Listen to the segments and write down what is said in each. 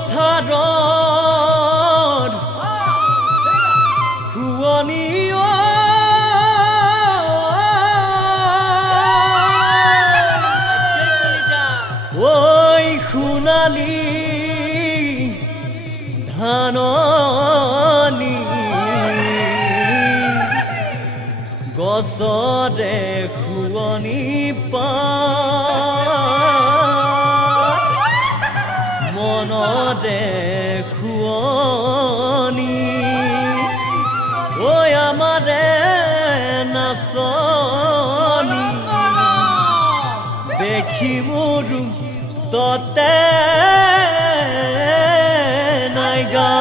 পথাৰৰ খুৱনি ঐ সোণালী ধাননি গছৰে খুৱনি মনৰে খুৱনি ঐ আমাৰে নাচনি দেখি মোৰ ততে নাই গা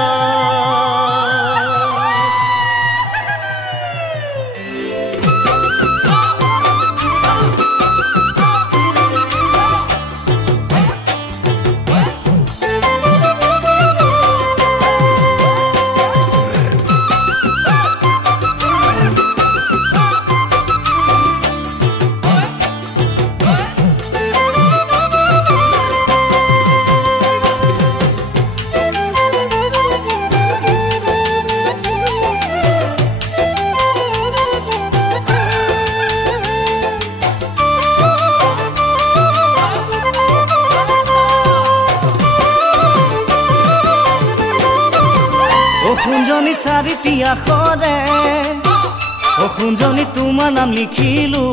খুঞ্জনি চাৰিটি আখৰে খুঞ্জনি তোমাৰ নাম লিখিলো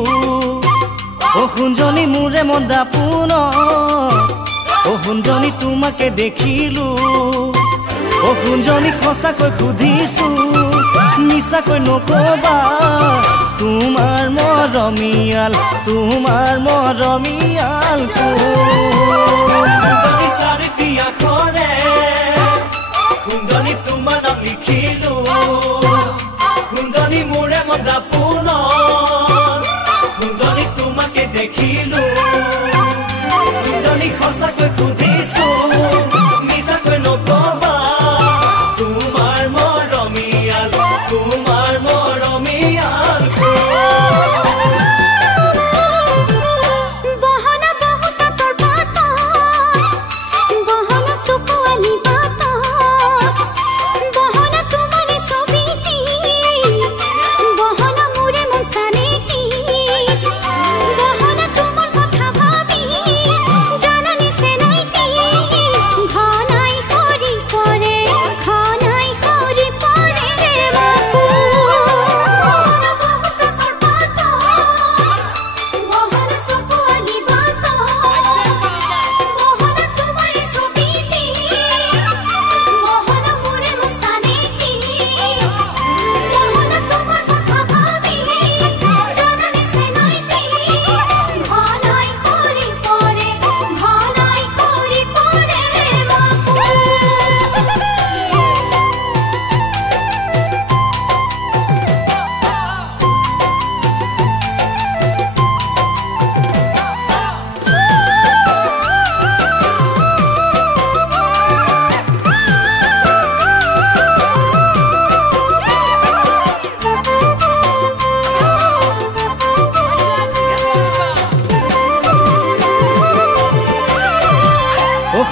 খুঞ্জনি মোৰে মন দাপোন খুঞ্জনি তোমাকে দেখিলো খুঞ্জনি সঁচাকৈ সুধিছো মিছাকৈ নকবা তোমাৰ মৰমীয়াল খুঞ্জনি চাৰিটি আখৰে খুঞ্জনি তোমাৰ নাম লিখিলো খুঞ্জনি মোৰে মন দাপোন খুঞ্জনি তোমাকে দেখিলো খুঞ্জনি সঁচাকৈ সুধিছো মিছাকৈ নকবা তোমাৰ মৰমীয়াল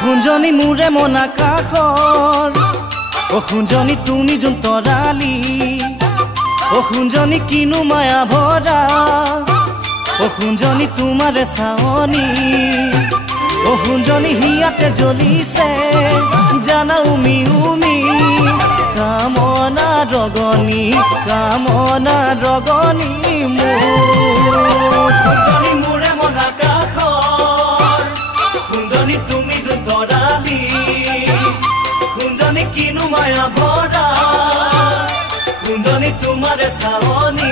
খুঞ্জনি মোৰে মন আকাশৰ খুঞ্জনি তুমি যোন তৰালি খুঞ্জনি কিনো মায়া ভৰা খুঞ্জনি তোমাৰে চাৱনি খুঞ্জনি হিয়াতে জ্বলিছে জানা উমি কামনা ৰগনি খুঞ্জনি মোৰে মন আকাশৰ খুঞ্জনি তুমি যোন তৰালি খুঞ্জনি কিনো মায়া ভৰা খুঞ্জনি তোমাৰে চাৱনি